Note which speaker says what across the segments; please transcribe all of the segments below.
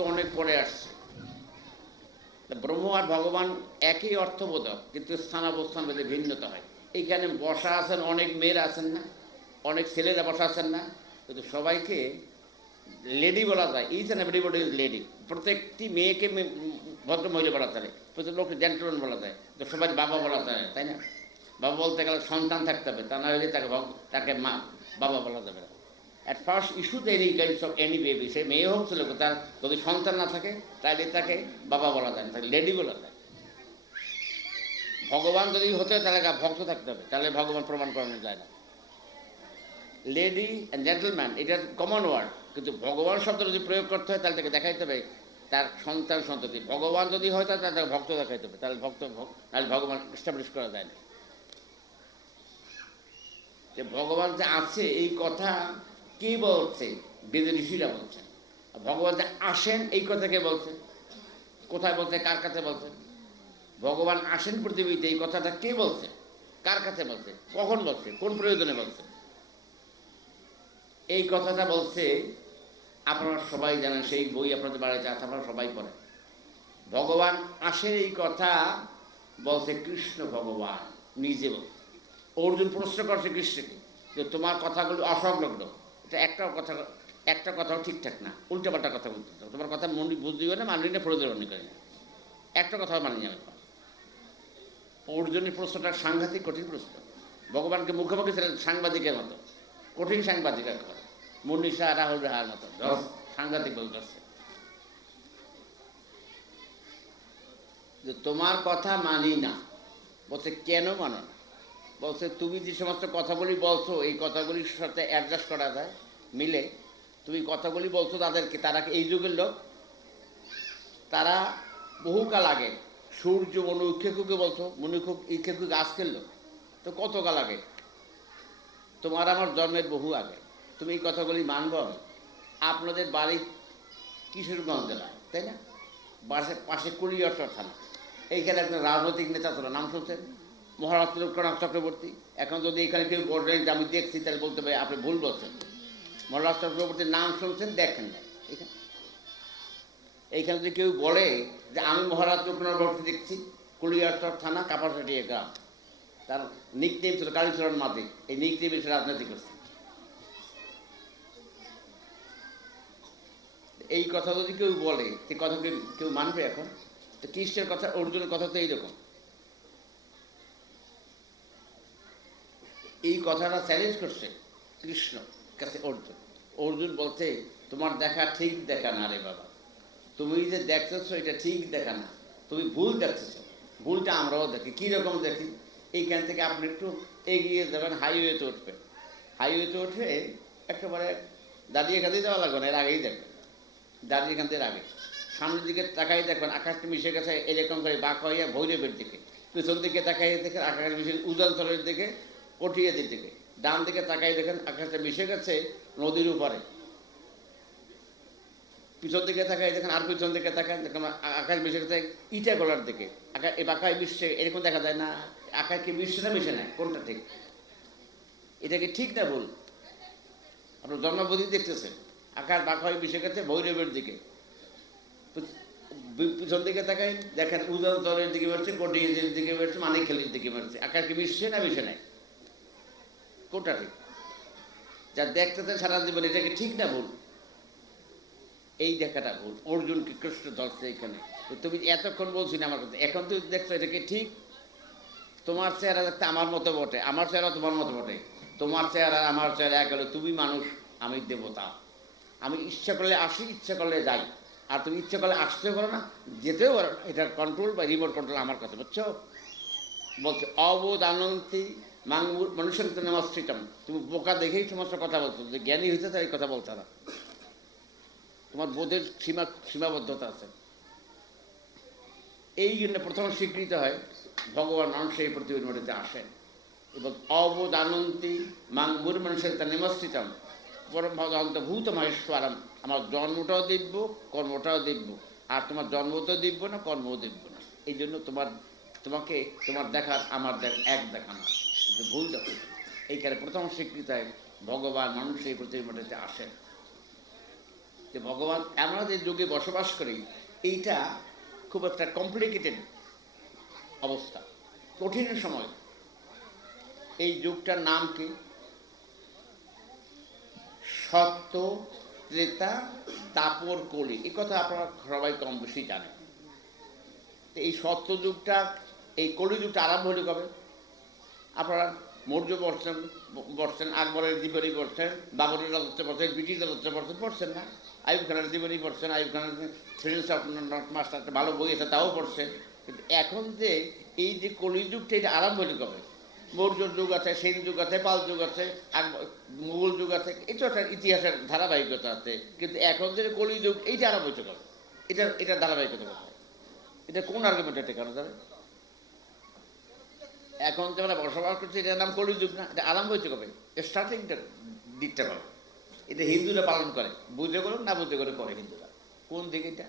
Speaker 1: তো অনেক পরে আসছে। ব্রহ্ম আর ভগবান একই অর্থবোধক, কিন্তু স্থানাবস্থান ভেদে ভিন্নতা হয়। এইখানে বসা আছেন, অনেক মেয়েরা আছেন না, অনেক ছেলেরা বসা আছেন না, কিন্তু সবাইকে লেডি বলা যায়। Is and everybody is lady প্রত্যেকটি মেয়েকে ভদ্র মহিলা বলা যায়। প্রত্যেক লোককে জেন্টলম্যান বলা যায়। তো সবাই বাবা বলা যায়, তাই না? বাবা বলতে গেলে সন্তান থাকতে হবে, তা না হলে তাকে তাকে মা বাবা বলা যাবে না। অ্যাট ফার্স্ট ইস্যুতে any kinds of any baby সে মেয়ে হোক, ছিল তার যদি সন্তান না থাকে, তাহলে তাকে বাবা বলা যায় না, তাকে লেডি বলা যায়। ভগবান যদি হতে হয় তাহলে ভক্ত থাকতে হবে, তাহলে ভগবান প্রমাণ করানো যায় না। লেডি অ্যান্ড জেন্টলম্যান এটা কমন ওয়ার্ড কিন্তু ভগবান শব্দ যদি প্রয়োগ করতে হয়, তাহলে তাকে দেখাইতে হবে তার সন্তান সন্ততি। ভগবান যদি হয়, তাহলে তাকে ভক্ত দেখাইতে হবে, তাহলে ভক্ত ভক- তাহলে ভগবান এস্টাবলিশ করা যায় না। যে ভগবান যে আছে, এই কথা কে বলছে? বেদের ঋষিরা বলছেন। ভগবান যে আসেন, এই কথা কে বলছে? কোথায় বলছে? কার কাছে বলছে? ভগবান আসেন পৃথিবীতে, এই কথাটা কে বলছে? কার কাছে বলছে? কখন বলছে? কোন প্রয়োজনে বলছে? এই কথাটা বলছে, আপনারা সবাই জানেন, সেই বই আপনাদের বাড়িতে আছে, আপনারা সবাই পড়েন। ভগবান আসেন এই কথা বলছে কৃষ্ণ ভগবান, নিজে বলছে। অর্জুন প্রশ্ন করছে কৃষ্ণকে যে তোমার কথাগুলো অসংলগ্ন। একটা কথা, একটা কথাও ঠিকঠাক না, উল্টাপাল্টা কথা বলতে। তোমার কথা মনে বুঝদিও না মানলি না মনে করি না একটা কথাও মানি যাবে না। অর্জুনের প্রশ্নটা সাংঘাতিক কঠিন প্রশ্ন। ভগবানকে মুখোমুখি ছিলেন সাংবাদিকের মতো, কঠিন সাংবাদিক করে মুন্নিশা রাহুল রাহার মতো। সাংঘাতিক বলতেছে যে তোমার কথা মানি না, বলছে কেন মানো না? বলছে, তুমি যে সমস্ত কথাগুলি বলছো, এই কথাগুলির সাথে অ্যাডজাস্ট করা যায়, মিলে। তুমি কথাগুলি বলছো তাদেরকে, তারা এই যুগের লোক? তারা বহুকাল আগে, সূর্য, মনু, ইক্ষেকুকে বলছো, মনু ইক্ষেকুকে আজকের লোক? তো কত কাল আগে? তোমার আমার জন্মের বহু আগে। তুমি এই কথাগুলি মানব? আপনাদের বাড়ি কিশোরগঞ্জ জেলায়, তাই না? পাশে পাশে কুড়িয়াটর থানা। এইখানে একজন রাজনৈতিক নেতা তোরা নাম শুনছেন? মহারাজ লোকনাথ চক্রবর্তী। এখন যদি এখানে কেউ বলেন যে আমি দেখছি, তাহলে বলতে পারি আপনি ভুল বলছেন। মহারাজ চক্রবর্তীর নাম শুনছেন, দেখেন না এখানে। এইখানে যদি কেউ বলে যে আমি মহারাজ চক্রবর্তী দেখছি কুড়িয়াটর থানা কাপাসাটিয়া গ্রাম। তার নিক নেম ছিল কালীচরণ মাঝি। এই নিক নেমে সে রাজনীতি করছে। এই কথা যদি কেউ বলে, সে কথা কেউ মানবে এখন? তো কৃষ্ণের কথা, অর্জুনের কথা তো এইরকম। এই কথাটা চ্যালেঞ্জ করছে কৃষ্ণ কাছে অর্জুন। অর্জুন বলছে, তোমার দেখা ঠিক দেখা না রে বাবা। তুমি যে দেখতেছো, এটা ঠিক দেখা না। তুমি ভুল দেখতেছো। ভুলটা আমরাও দেখি। কীরকম দেখি? এইখান থেকে আপনি একটু এগিয়ে যাবেন হাইওয়েতে উঠবেন। হাইওয়েতে উঠে একেবারে দাঁড়িয়ে এখান দিয়ে যাওয়া লাগবে না, এর আগেই দেখবেন। দাঁড়িয়ে এখান থেকে আগে। সামনের দিকে তাকাই দেখবেন, আকাশটা মিশে গেছে, এরকম করে বাঁক হইয়া ভৈরবের দিকে। পিছন দিকে তাকাই দেখেন, আকাশ মিশে উদানতলের দিকে কটিয়াদের দিকে ডান দিকে তাকাই দেখেন আকাশটা মিশে গেছে নদীর উপরে। পিছন দিকে তাকাই দেখেন আর পিছন দিকে তাকান দেখেন আকাশ মিশে গেছে ইটা গলার দিকে। আকাশ এই বাঁকায় মিশছে, এরকম দেখা যায় না। আকাশ কি মিশছে না মিশে না কোনটা ঠিক? এটা কি ঠিক না ভুল? আপনার জন্মবধি দেখতেছেন। আকাশ বাঁকা হয়ে মিশে গেছে ভৈরবের দিকে। পিছন দিকে তাকাই দেখেন উদান তলের দিকে বেরোচ্ছে কটিয়ের দিকে বেরোচ্ছে মানে খেলির দিকে বেরোচ্ছে আকাশ কি মিশছে না মিশে নাই? কোনটা ঠিক? যা দেখতেছেন সারা জীবন এটা কি ঠিক না ভুল? এই দেখাটা ভুল। অর্জুনকে কৃষ্ণ ধরছে এখানে। তুমি এতক্ষণ বলছি না আমার কথা। এখন তুই দেখছ এটা কি ঠিক? তোমার চেহারা দেখতে আমার মতো বটে। আমার চেহারা তোমার মতো বটে। তোমার চেহারা আমার চেহারা এক হলে তুমি মানুষ, আমি দেবতা। আমি ইচ্ছা করলে আসি, ইচ্ছা করলে যাই। আর তুমি ইচ্ছা করলে আসতেও পারো না, যেতেও পারো না। এটার কন্ট্রোল বা রিমোট কন্ট্রোল আমার কাছে বুঝছ? বলছে অবোধ মাঙ্গুর মানুষের নমস্কৃতম তুমি বোকা দেখেই সমস্ত কথা বলছো। যে জ্ঞানী হইতে তার এই কথা বলতে না তোমার বোধের সীমা, সীমাবদ্ধতা আছে। এই জন্য প্রথম স্বীকৃত হয়, ভগবান মানুষ এই মধ্যে আসেন। এবং অবদানন্তি মাঙ্গুর মানুষের তা নিমস্কৃতম পরম অন্তর্ভূত মহেশ্বরম, আমার জন্মটাও দিব্য, কর্মটাও দিব্য। আর তোমার জন্ম তো দিব্য না, কর্মও দিব্য না। এই জন্য তোমার, তোমাকে, তোমার দেখার, আমার এক দেখা না কিন্তু ভুল দেখো এইখানে প্রথম স্বীকৃত হয় ভগবান মানুষ এই মধ্যে আসেন যে ভগবান, আমরা যে যুগে বসবাস করি, এইটা খুব একটা কমপ্লিকেটেড অবস্থা, কঠিন সময়। এই যুগটার নাম কি? সত্য ত্রেতা তাপর কলি। এই কথা আপনারা সবাই কম বেশি জানেন। এই সত্য যুগটা, এই কলি যুগটা আরম্ভ হলে কবে? আপনারা মৌর্য পড়ছেন পড়ছেন আকবরের জীবনী পড়ছেন বাবরের রাজত্ব পড়ছেন ব্রিটিশ রাজত্ব পড়ছেন পড়ছেন না। আইব খানের জীবনী পড়ছেন আইব খানের ফ্রেন্ডস অফ মাস্টার ভালো বই আছে, তাও পড়ছেন কিন্তু এখন যে এই যে কলিযুগটা, এটা আরম্ভ হলে কবে? মৌর্য যুগ আছে, সেন যুগ আছে, পাল যুগ আছে মুঘল যুগ আছে, এটা একটা ইতিহাসের ধারাবাহিকতা আছে কিন্তু এখন যে কলিযুগ, এইটা আরম্ভ হচ্ছে কবে? এটা এটা ধারাবাহিকতা কোথায়? এটা কোন আর্গুমেন্টে টেকানো যাবে? এখন আমরা বসবাস করছি, এটার নাম কলিযুগ না, এটা আরম্ভ হয়েছে কবে? স্টার্টিংটা দিকটা কবে এটা হিন্দুরা পালন করে, বুঝে করে, না বুঝে করে করে হিন্দুরা। কোন দিকে এটা?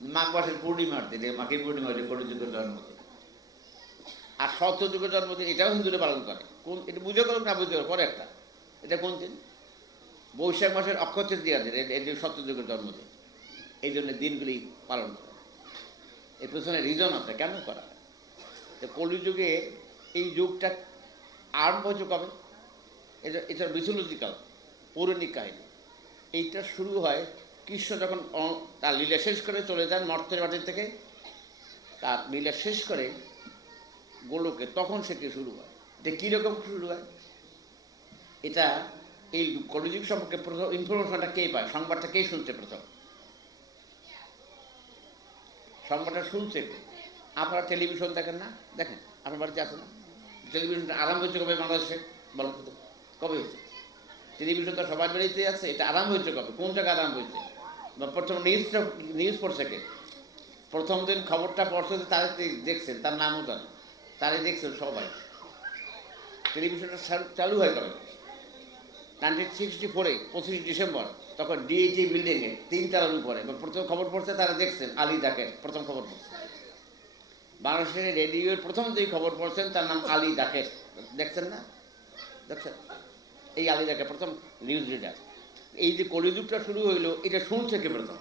Speaker 1: মাঘ মাসের পূর্ণিমার দিনে মাঘের পূর্ণিমার দিনে কলিযুগের জন্মদিন আর সত্যযুগের জন্মদিন এটাও হিন্দুরা পালন করে। কোন, এটা বুঝে করুক না বুঝে পরে একটা। এটা কোন দিন? বৈশাখ মাসের অক্ষয় তৃতীয়া দিন এটা- সত্যযুগের জন্মদিন এই জন্য দিনগুলি পালন করে। এর পেছনে রিজন আছে, কেন করা কলিযুগে এই যুগটা আরম্ভ হয়েছে কবে? এটা এটা মিথোলজিক্যাল পৌরাণিক কাহিনী। এইটা শুরু হয়, কৃষ্ণ যখন তার লীলা শেষ করে চলে যান মর্তের বাটি থেকে, তার লীলা শেষ করে গোলকে তখন সেটি শুরু হয়? এটা কীরকম শুরু হয়? এটা এই কলিযুগ সম্পর্কে প্রথম ইনফরমেশনটা কে পায়? সংবাদটা কে শুনছে প্রথম? সংবাদটা শুনছে? আপনারা টেলিভিশন দেখেন না? দেখেন, আপনার বাড়িতে আছে না? টেলিভিশনটা আরাম হচ্ছে কবে বাংলাদেশে? বলেন তো, কবে হয়েছে? টেলিভিশন তো সবার বাড়িতে আছে, এটা আরাম হয়েছে কবে? কোন জায়গায় আরাম হয়েছে? বা প্রথম নিউজটা নিউজ পড়ছে কে? প্রথম দিন খবরটা পড়ছে তারা দেখছেন, তার নামও জানেন। তারাই দেখছেন সবাই। টেলিভিশনটা চালু- হয় কবে? নাইনটিন সিক্সটি ফোরে পঁচিশ ডিসেম্বর, তখন ডিএইচি বিল্ডিংয়ে তিনতলার উপরে প্রথম খবর পড়ছে তারা দেখছেন, আলী দাকের প্রথম খবর পড়ছে। বাংলাদেশের রেডিওর প্রথম যেই খবর পড়ছেন, তার নাম আলী দাকের দেখছেন না? দেখছেন? এই আলী দাকের প্রথম নিউজ রিডার। এই যে কলিযুগটা শুরু হইল, এটা শুনছে কে প্রথম?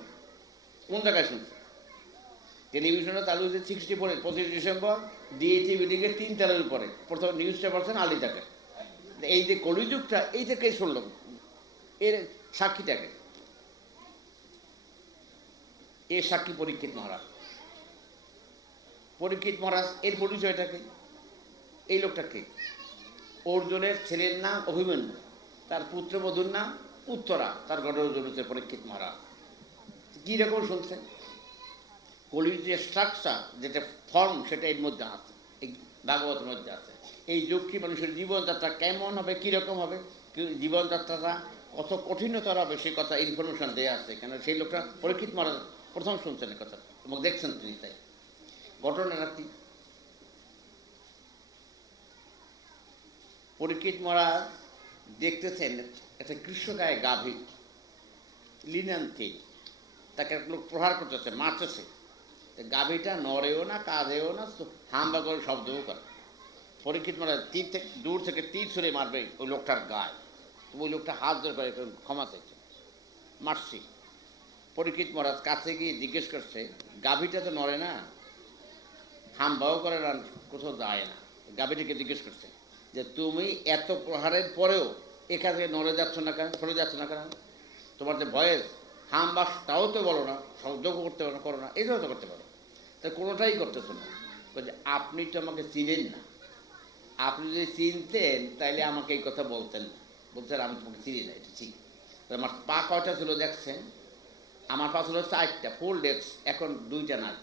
Speaker 1: কোন জায়গায় শুনছে? টেলিভিশনে চালু হয়েছে সিক্সটি ফোরে, পঁচিশ ডিসেম্বর ডিএটি বিল্ডিংয়ের তিন তলার উপরে। প্রথম নিউজটা পড়ছেন আলী দাকের এই যে কলিযুগটা, এইটা কে শুনল? এর সাক্ষীটাকে এর সাক্ষী পরীক্ষিত মহারাজ। পরীক্ষিত মহারাজ, এর পরিচয়টা পরিচয়টাকে। এই লোকটা লোকটাকে। অর্জুনের ছেলের নাম অভিমন্যু। তার পুত্রবধূর নাম উত্তরা। তার হচ্ছে পরীক্ষিত মহারাজ। কী রকম শুনছেন? কলির যে স্ট্রাকচার যেটা ফর্ম সেটা এর মধ্যে আছে। এই ভাগবতের মধ্যে আছে। এই যুগ মানুষের জীবনযাত্রা কেমন হবে কীরকম হবে জীবনযাত্রাটা কত কঠিনতর হবে, সেই কথা ইনফরমেশন দেওয়া আছে। কেন সেই লোকটা পরীক্ষিত মহারাজ প্রথম শুনছেন কথা। এবং দেখছেন তিনি তাই। ঘটনাটা কি পরীক্ষিত মহারাজ দেখতেছেন একটা কৃষ্ণকায় গাভী লিনান্তি তাকে লোক প্রহার করতেছে, মারতেছে। গাভীটা নড়েও না, কাঁদেও না হাম্বা করে শব্দও করে। পরীক্ষিত মহারাজ তীর থেকে দূর থেকে তীর ছুঁড়ে মারবে ওই লোকটার গায়ে। তো ওই লোকটা হাত ধরে করে ক্ষমা চাইছে। মারছি। পরীক্ষিত মহারাজ কাছে গিয়ে জিজ্ঞেস করছে, গাভীটা তো নড়ে না? হাম্বাও করে না, কোথাও যায় না। গাভীটাকে জিজ্ঞেস করছে যে, তুমি এত প্রহারের পরেও এখান থেকে নড়ে যাচ্ছ না কেন? সরে যাচ্ছ না কেন? তোমার যে ভয়েস, হাম বাস, তাও তো বলো না শব্দ করতে পারো করো না এটাও তো করতে পারো। তা কোনোটাই করতেছো না। বলছে আপনি তো আমাকে চিনেন না। আপনি যদি চিনতেন, তাইলে আমাকে এই কথা বলতেন না। বলছেন আমি তোমাকে চিনি না, এটা ঠিক। আমার পা কয়টা ছিল, দেখছেন? আমার পা ছিল চারটা ফুল ডেস্ক এখন দুইটা নাই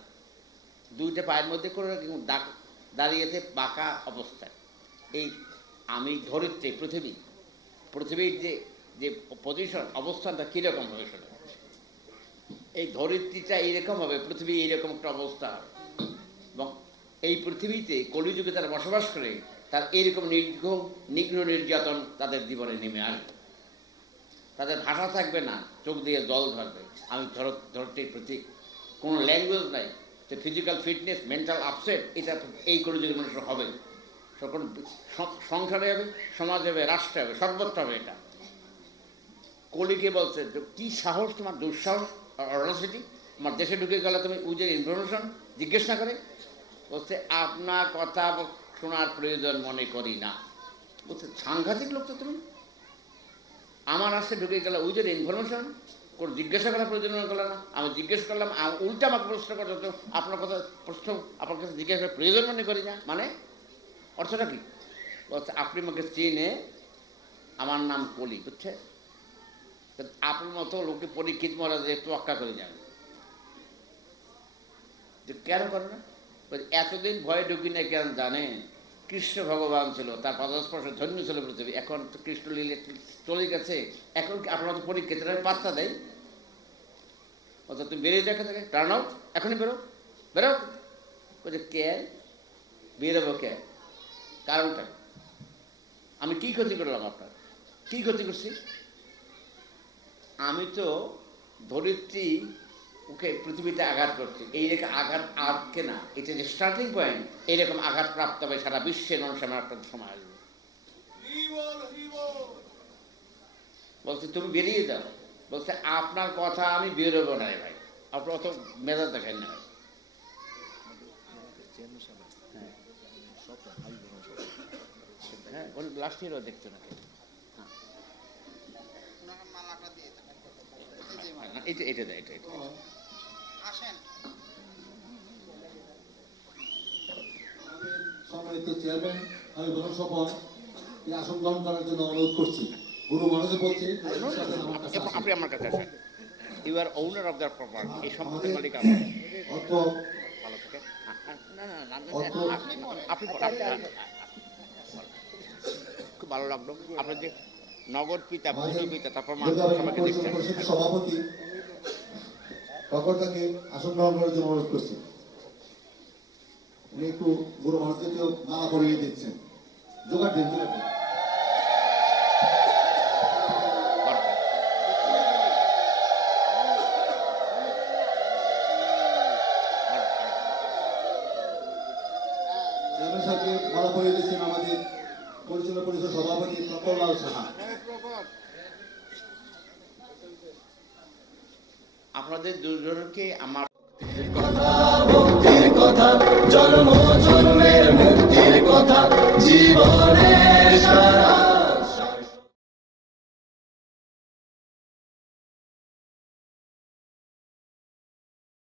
Speaker 1: দুইটা পায়ের মধ্যে করে দাগ- দাঁড়িয়েছে বাঁকা অবস্থায়। এই আমি ধরিত্রী, পৃথিবী। পৃথিবীর যে যে পজিশন অবস্থানটা কীরকম হবে সেটা এই ধরিত্রীটা এইরকম হবে, পৃথিবী এইরকম একটা অবস্থা। হবে এবং এই পৃথিবীতে কলিযুগে তারা বসবাস করে, তার এইরকম নিগ্রহ নিগ্রহ নির্যাতন তাদের জীবনে নেমে আসবে। তাদের ভাষা থাকবে না, চোখ দিয়ে জল ধরবে আমি ধর ধরটির প্রতীক কোনো ল্যাঙ্গুয়েজ নাই। তো ফিজিক্যাল ফিটনেস মেন্টাল আপসেট এটা এই কলিযুগের মানুষের হবে। সকল সংসারে হবে, সমাজ হবে, রাষ্ট্রে হবে, সর্বত্র হবে এটা। কলিকে বলছে যে কি সাহস তোমার? দুঃসাহস? অরসিটি আমার দেশে ঢুকে গেলে তুমি উজের ইনফরমেশন জিজ্ঞেস না করে? বলছে, আপনার কথা শোনার প্রয়োজন মনে করি না। বলছে, সাংঘাতিক লোক তো তুমি? আমার আসতে ঢুকে গেলে উজের ইনফরমেশন কোনো জিজ্ঞাসা করার প্রয়োজন করল না। আমি জিজ্ঞেস করলাম উল্টা আমাকে প্রশ্ন করতে তো আপনার কথা প্রশ্ন আপনার কাছে জিজ্ঞাসা করার প্রয়োজন মনে করি না। মানে? অর্থটা কি? আপনি আমাকে চেনে, আমার নাম কলি বুঝছে? আপনার মতো লোকে পরীক্ষিত মহারাজ অক্কা করে যান যে কেন করে না? এতদিন ভয়ে ঢুকি না কেন জানেন? কৃষ্ণ ভগবান ছিল, তার পদস্পর্শ ধন্য ছিল পৃথিবী। এখন তো কৃষ্ণ লীলে চলে গেছে। এখন কি আপনার তো পরীক্ষিত পাত্তা দেয় অর্থাৎ তুমি বেরিয়ে দেখা থাকে। টার্ন আউট এখনই বেরো। বেরো। বলছে, কে? বেরোবো কে? কারণটা আমি কি ক্ষতি করলাম আপনার? কি ক্ষতি করছি? আমি তো ধরিত্রী ওকে পৃথিবীতে আঘাত করছি। এই রেখে আঘাত আটকে না এটা যে স্টার্টিং পয়েন্ট এইরকম আঘাত প্রাপ্ত হবে সারা বিশ্বে আমার একটা সময় আসবে। বলছে তুমি বেরিয়ে যাও। বলছে আপনার কথা আমি বেরোবো না ভাই। আপনার অত মেজাজ দেখেন না হ্যাঁ লাস্ট ইয়ারও দেখতো না কেউ।
Speaker 2: ওনাকে মালাটা দিয়ে দেবেন। এই যে মালা।
Speaker 1: না, এটা এটা এটা।
Speaker 2: আসেন
Speaker 3: সম্মানিত চেয়ারম্যান আমি প্রথম এই আসন গ্রহণ করার জন্য অনুরোধ করছি। গুরু মহারাজে বলছি এর সাথে আমার কাছে
Speaker 1: এরপর
Speaker 3: আসেন।
Speaker 1: আপনি আমার কাছে আসেন। You are owner of the property এই সম্পত্তির মালিক ভালো থাকে? আ- না না না আপনি খুব ভালো লাগল। আপনার যে নগর পিতা ভূমি পিতা তারপর মা
Speaker 3: সভাপতি ককরদাকে আসন গ্রহণ করার জন্য অনুরোধ করছি। উনি একটু গুরু মহারাজকে মালা পরিয়ে দিচ্ছেন। জোগাড় দিন আমাদের পরিচালনা পরিষদ সভাপতি প্রকল্লাল সাহা।
Speaker 1: আপনাদের দুজনকে আমার
Speaker 4: কথা জন্ম জন্মের মুক্তির কথা জীবনের সারা